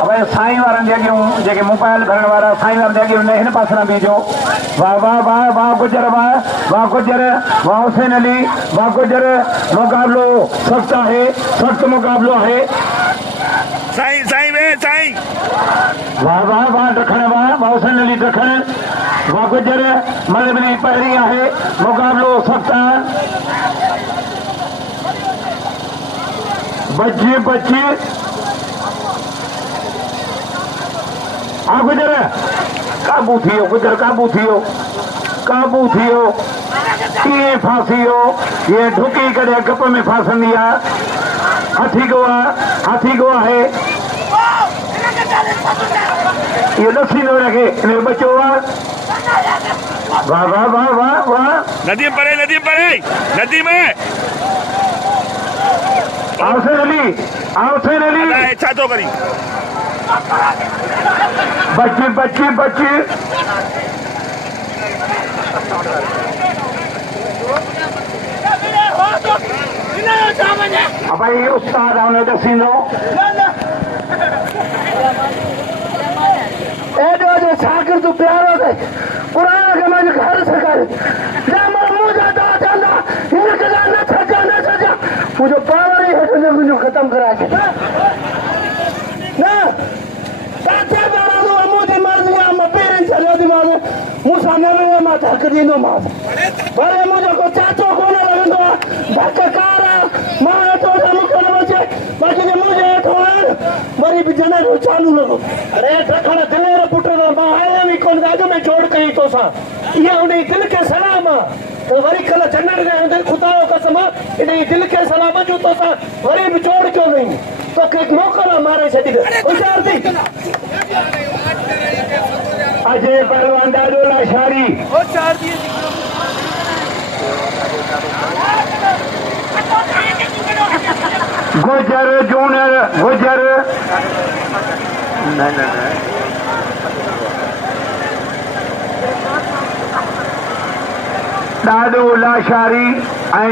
अब साईं वारनि जेके मोबाइल भरण वारा साईं वारनि जे हिन पासे बीजो। वाह वाह वाह वाह गुजर, वाह वाह गुजर, वाह हुसैन अली, वाह गुजर। मुकाबलो सख्त है, सख्त मुकाबलो है। साईं साईं वे साईं, वाह वाह वाह ॾखण, वाह वाह हुसैन अली ॾखण, वाह गुजर। मलबली पहिरीं आहे, मुकाबलो सख्त आहे। बची बची आ गुजर, काबू थियो गुजर, काबू थियो, काबू थियो। ये फांसी हो, ये ढुकी करे गप में फांसंदी आहे। हाथी गो आहे, ये लस्सी नो रखे इन बचो आहे। वाह वाह वाह वाह वाह, नदी परे नदी में हुसैन अली छा थो करी? बची बची बची भाई उस्ताद आने दसींदो। एडो जो शागिर्द प्यारो थे कुरान के मन घर से कर जमा मुझे तो चंदा इनके जाना सजा मुझे पावर ही है मुझे खत्म करा के ना साथे बारो मुझे मर गया मैं पेरेंट्स चले दिमाग मुसा ने मैं धक दिनो मां बड़े मुझे को चाचो को ना लगंदो धक्का मां तो मुखे न बचे बाकी जे मुझे ठोर मरी भी जना रो चालू लगो। अरे ठखण दिलेर पुत्र मां आया भी कोन आगे में जोड़ कई तो सा ये उन्हें दिल के सलाम तो वरी कल चन्नड़ गए दिल खुदा कसम इन्हें दिल के सलाम जो तो सा वरी भी जोड़ क्यों नहीं तो एक मौका ना मारे छड़ी उचार दी अजय पहलवान दादो लाशारी ओ चार दिए गुजर जूनियर गुजर नहीं दादो लाशारी ऐं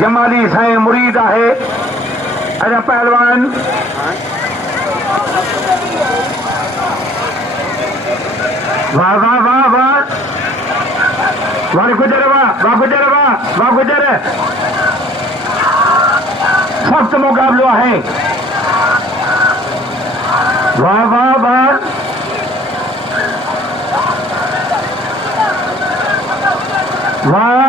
जमाली साईं मुरीद आहे। अजा पहलवान वाह वाह वाह वाह वाह गुजर, वाह गुजर, वाह गुजर। सख्त मुकाबलो है। वाह वाह वाह वाह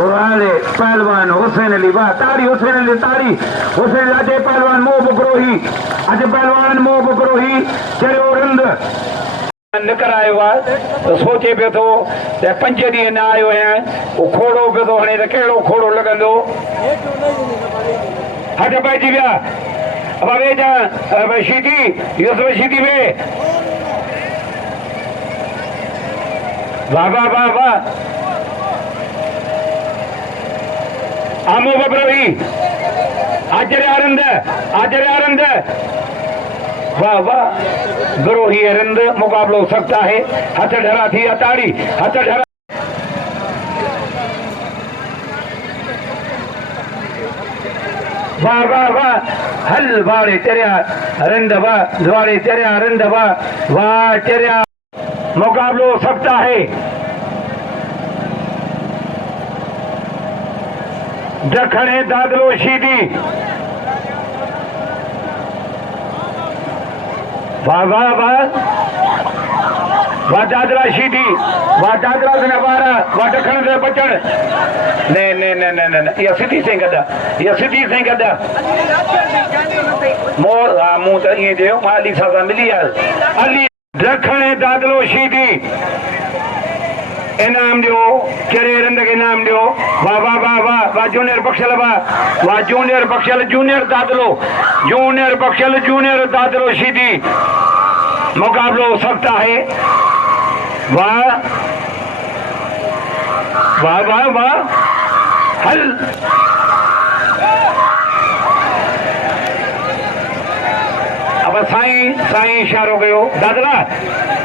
वाले पहलवान हुसैन अली, वाह ताड़ी हुसैन अली, ताड़ी हुसैन अली। अजय पहलवान मोह बुकरोही, अजय पहलवान मोह बुकरोही चरियो रिंद निकर आयो आहे तो सोचे पियो थो त 5 ॾींहं न आयो आहियां। वो खोड़ो पियो थो हणे त कहिड़ो खोड़ो लॻंदो। हट पइजी विया अब शीदी यूसुफ शीदी में वाह वाह वाह वाह आमो बबरोही आजरे आनंद वाह वाह बरोही रंद। मुकाबलो सख्त है। हथ ढरा थी ताड़ी, हथ ढरा वाह वाह वाह हल वाड़े चरिया रंद, वाह वाड़े चरिया रंद, वाह वाह चरिया। मुकाबलो सख्त है। दखणे दादलो शीदी वाह वाह वाह वाह दादरा शीदी, वाह दादरा से नवारा, वाह दखण से बचण। ने ने ने ने ने ये सिटी से गदा, ये सिटी से गदा मोर मुंह तो ये देव माली सादा मिली अली दखणे दादलो शीदी इनाम दियो, चरे रंद के इनाम दियो। वाह वाह वाह वाह वाह जूनियर बख्शल, वाह जूनियर बख्शल, जूनियर दादलो शीदी। मुकाबलो सख्त है। वाह वाह वाह वाह हल अब साईं इशारो कयो दादला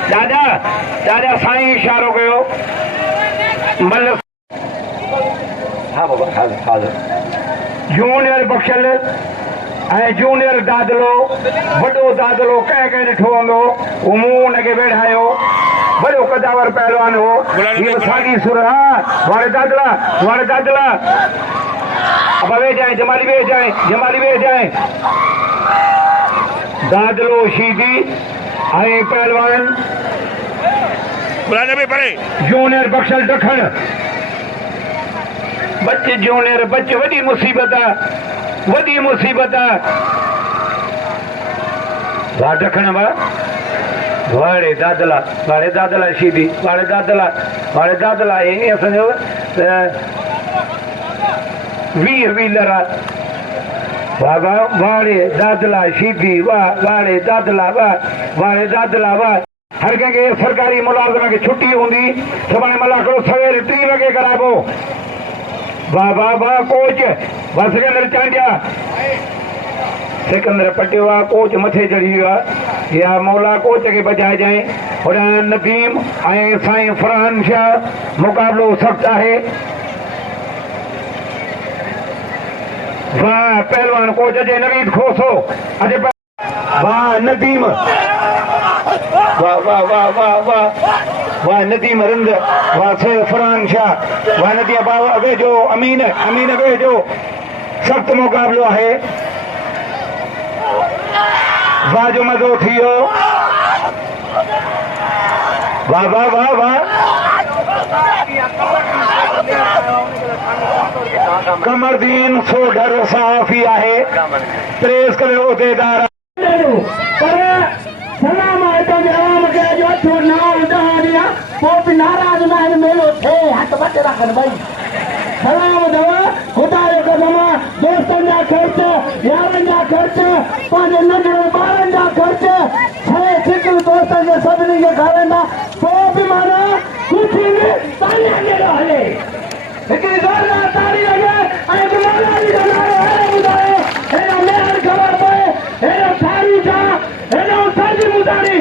दादा साईं इशारो कयो मल हाँ बाबा हाल जूनियर बख्शल ऐं जूनियर दादलो वॾो दादलो कंहिं ॾिठो हूंदो उहो मुंहुं हुनखे वेढ़ायो वॾो कदावर पहलवान हो हीअ साॻी सुर वारे दादला अब वे जाए जमाली वे जाए दादलो शीदी ऐं पहलवान बुलाने में पड़े जूनियर बख्शल ॾखण बच्चे जूनियर बच्चे वॾी मुसीबत आहे वा ॾखण वाड़े दादला शीदी वाड़े दादला ईअं सम्झो वीर व्हीलर आहे वाड़े दादला शीदी वाड़े दादला वाह हर कंहिंखे सरकारी मुलाज़िम खे छुट्टी हूंदी सुभाणे मला हिकिड़ो सवेर 3 वॻे कराइबो वाह कोच वाह सिकंदर पटियो आहे कोच मथे चढ़ी वियो आहे या मौला कोच खे बजाइजांइ होॾां नदीम ऐं साईं फरहान शाह मुक़ाबिलो सख़्तु आहे वाह पहलवान कोच जे नवीद खोसो अॼु वाह नदीम वाह नदीम रंद वाह फरहान शाह वाह नदीम बाबा अॻे जो अमीन अॻे जो सख़्तु मुक़ाबिलो आहे वाह जो मज़ो थी वियो वाह कमरदीन सोढर सहाफ़ी आहे प्रेस करे उहिदेदार सलाम आवाम खे अॼु अठो नाम ॾह ॾींहं पोइ बि नाराज़ न आहिनि मेलो थिए हथ बटे रखनि भई सलाम अथव ख़ुदा जो कसम दोस्तनि जा ख़र्च यारनि जा ख़र्च पंहिंजे नंढड़े ॿारनि जा ख़र्च छह सिकल दोस्तनि खे सभिनी खे खाराईंदा पोइ बि माना कुझु बि पंहिंजे जहिड़ो हले हिकिड़ी ज़ोरदार ताड़ी लॻे ऐं माना जी जो नालो अहिड़ो ॿुधायो हेॾो महिर ख़बर पए हेॾो थारी छा हेॾो सर्दी मुदारी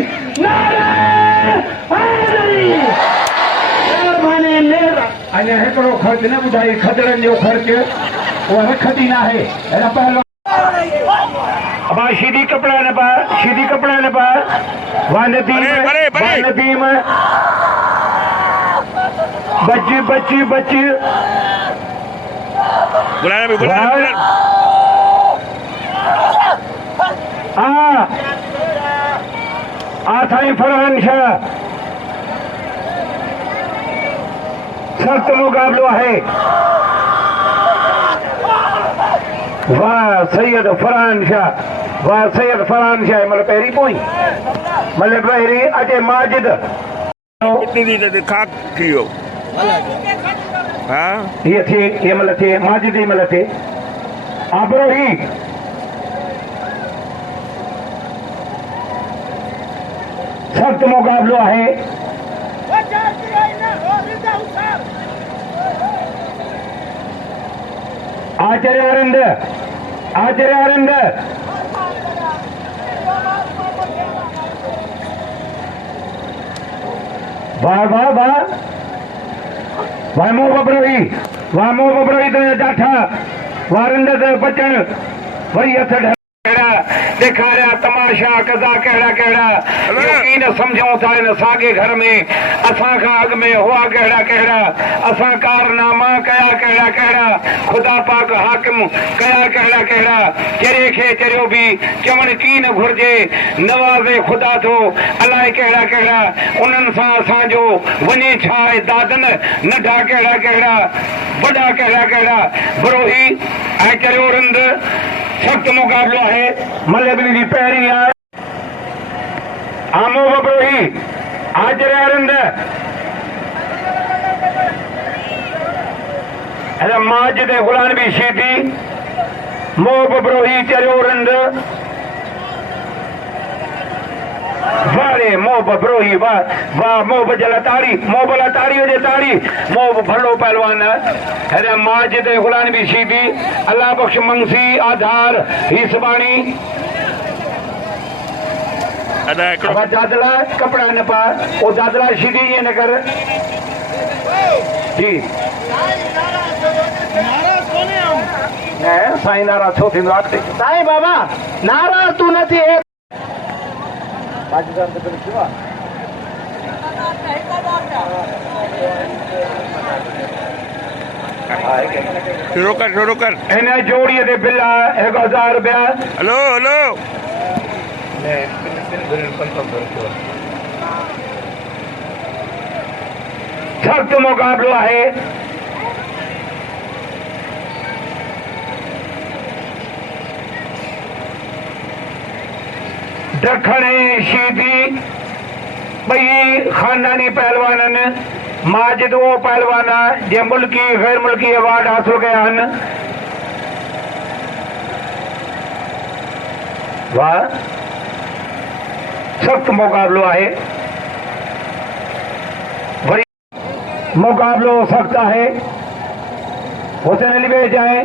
नारे अञा हिकिड़ो ख़र्च न ॿुधाई खदड़नि जो ख़र्च उहा रखंदी न आहे अहिड़ा पहलवान शीदी कपिड़ा न पा वाह नदीम बच बुलाने साईं फरहान शाह सख़्त मुक़ाबिलो आहे वाह सैयद फरहान शाह मतलब पहिरीं पोइ मतलब पहिरीं अॼु माजिद खाक थी वियो हीअ थिए मतलब थिए माजिद ई मतलब थिए आबरोही सख़्त मुक़ाबिलो आहे आचार्य आनंद वाह मोह बबरोही तो जाठा वारंद बचन वरी हथ ॾेखारिया तमाशा कज़ा कहिड़ा यकीन सम्झूं था इन साॻे घर में असां खां अॻु में हुआ कहिड़ा असां कारनामा कया कहिड़ा ख़ुदा पाक हाकिम कया कहिड़ा चेरे खे चरियो बि चवण की न घुरिजे नवाज़े ख़ुदा थो अलाए कहिड़ा उन्हनि सां असांजो वञे छा आहे दादन नंढा कहिड़ा वॾा कहिड़ा बरोही ऐं चरियो रंद सख़्त मुक़ाबिलो आहे मलबनी जी पहिरीं आहे आमो बबरोही आचार्य रंद माजिद गुलामी शीदी मोह बबरोही चरियो रंद वारे मोह बबरोही वाह मोह बजला ताड़ी मोह भला ताड़ी हुजे ताड़ी मोह भलो पहलवान है माजिद गुलामी शीदी अल्लाह बख्श मंगसी आधार ही सुबाणी दादला कपड़ा न पा वो दादला शीदी ये न कर जी साईं नारा छो थींदो आहे? साईं बाबा नाराज़ तू नथी शुरू कर इन जोड़ीअ ते बिल आहे 1000 रुपया। हलो हलो सख्त मुकाबलो आहे। दखण ऐं शीदी ॿई खानदानी पहलवान माजिद वो पहलवान जे मुल्की गैर मुल्की अवार्ड हासिल कया आहिनि। वाह सख्त मुकाबलो आहे। वरी मुकाबलो सख्त आहे। हुसैन अली बे जाए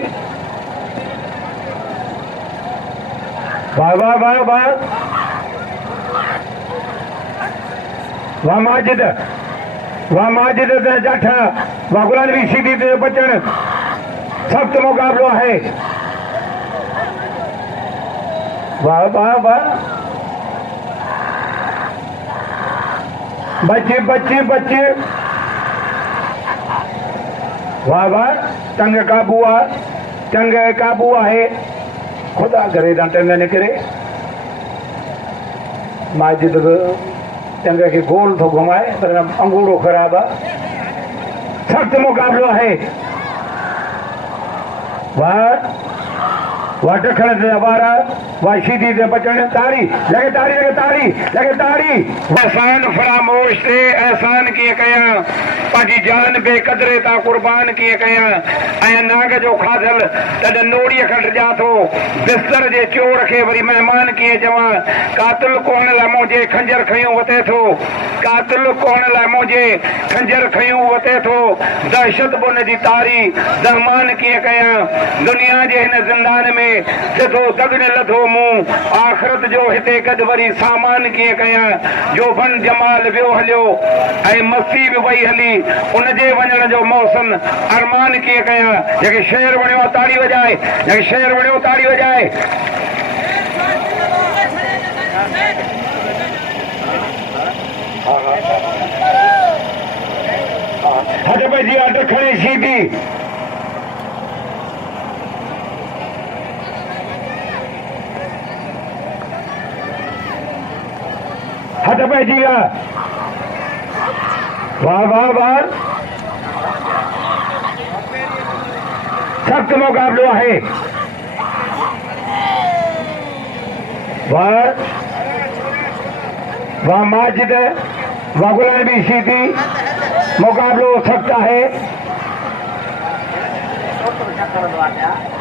वाह वाह वाह वाह वाह माजिद जठ वाह गुलाम नबी सीधी ते बचण सख्त मुकाबलो आहे। वाह वाह वाह बच्चे बच्चे बच्चे वाह वाह टंग काबू आहे। खुदा करे टंग निकिरे। माजिद टंग खे गोल थो घुमाए पर अंगूरो ख़राब आहे। सख्त मुकाबलो आहे। वाह वाह टखण ते वारा वाह शीदी ते बचण ताड़ी लगे ताड़ी एहसान फरामोश ते एहसान कीअं कयां पंहिंजी जान बेक़दरे तां कुर्बान कीअं कयां ऐं नाग जो खाधल तॾहिं नोड़ीअ खण ॾियां थो बिस्तर जे चोर खे वरी महिमान कीअं चवां। कातिल कोण लाइ मुंहिंजे खंजर खयूं वते थो दहशत बुन जी तारी दहमान कीअं कयां। दुनिया जे हिन ज़िंदान में सिधो दगड़ लधो मुंहुं आख़िरत जो हिते गॾु वरी सामान कीअं कयां। जो बन जमाल वियो हलियो ऐं मस्ती बि वई हली उनजे वञण जो मौसम अरमान कीअं कयां। जेके शेर वणियो ताड़ी वॼाए हथ पइजी आहे ॾखणे सीधी हथ पइजी आहे। वाह वाह वाह सख्त मुकाबलो आहे। वाह वाह माजिद वाह गुलाम नबी सीधी मुकाबलो सख्त आहे।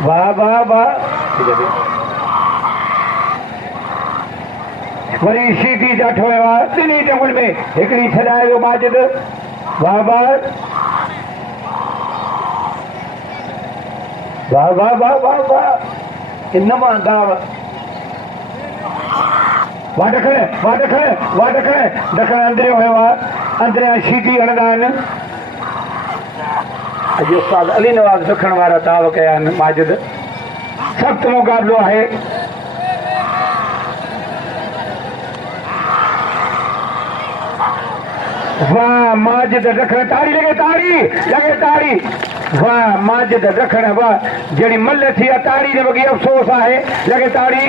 वाह वाह वाह वरी सीधी जठ वियो आहे। टिनी टंगुनि में हिकिड़ी छॾाए वियो माजिद। वाह वाह वाह वाह वाह वाह वाह इन मां दाव वाह ॾखण अंदरियो वियो आहे। अंदरियां सीधी हणंदा आहिनि। अॼु उस्ताद अली नवाज़ ॾखण वारा दाव कया आहिनि। माजिद सख़्त मुक़ाबिलो आहे। वाह माजिद ॾखण ताड़ी लगे ताड़ी वाह माजिद ॾखण वाह जहिड़ी मल थी आहे ताड़ी जे वॻी अफ़सोस आहे। लगे ताड़ी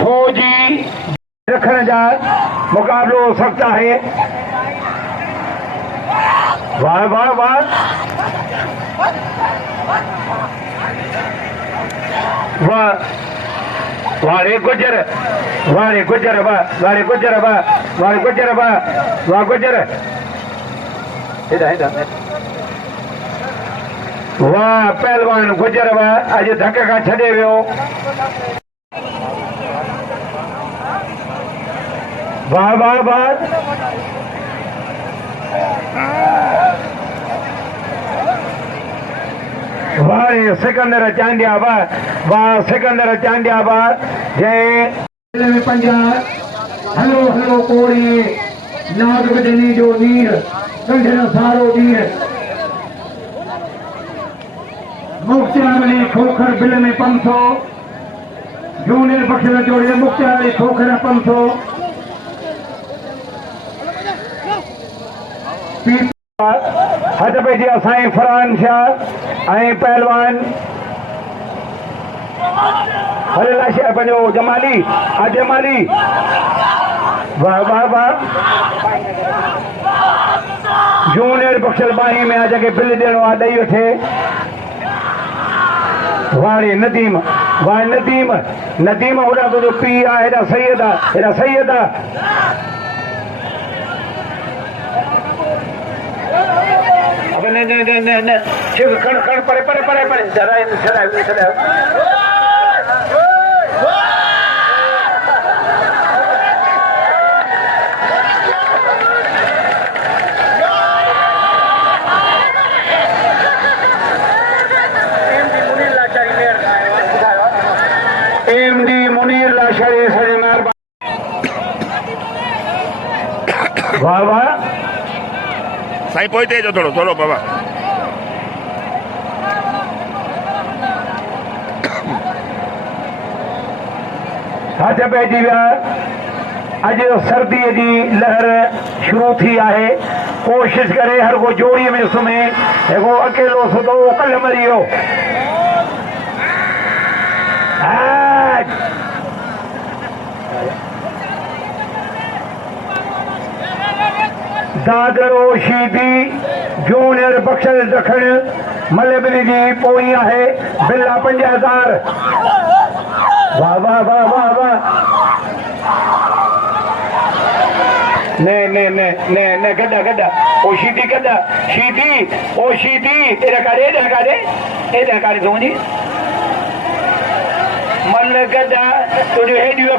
फौजी ॾखण जा मुक़ाबिलो सख़्त आहे। वाह वाह वाह वाह वारे गुजर वाह गुजर वाह पहलवान गुजर वाह अॼु धक खां छॾे वियो। वाह वाह वाह वाह सिकंदर चांडिया वाह सिकंदर चांडिया वाह जय पंजा हलो हलो कोड़ी नाग बजनी जो वीर कंठन सारो वीर मुख्तार अली खोखर बिल में 500 जूनियर बख्शल जोड़े मुख्तार अली खोखर 500 हथ पे जी असाई फरहान शाह ऐं पहलवान हले लाशा पंहिंजो जमाली जमाली वाह वाह वाह जूनियर बख्शल बाही में आज के बिल ॾियणो आहे ॾेई वठे वारे नदीम वाह नदीम नदीम होॾा तुंहिंजो पीउ आहे हेॾा सैयद आहे हेॾा सैयद आहे न न न न न शिव खण खण परे परे परे परे छॾायो एमडी मुनीर लाशारी सॼी महिरबानी वाह वाह साईं पोइते अचो थोरो थोरो बाबा हथ पइजी विया अॼु सर्दीअ जी लहर शुरू थी आहे कोशिशि करे हर को जोड़ीअ में सुम्हे हिकु अकेलो सुधो कल्ह मरी वियो दादरो शीदी जूनियर बख्शल दखण मलबरी जी पोई आहे बिला 5000 वाह वाह वाह वाह वाह ने ने ने ने ने गड्ढा गड्ढा ओ शीदी गड्ढा शीदी ओ शीदी एड़ा कारे सोनी मल गड्ढा तुझे हेडी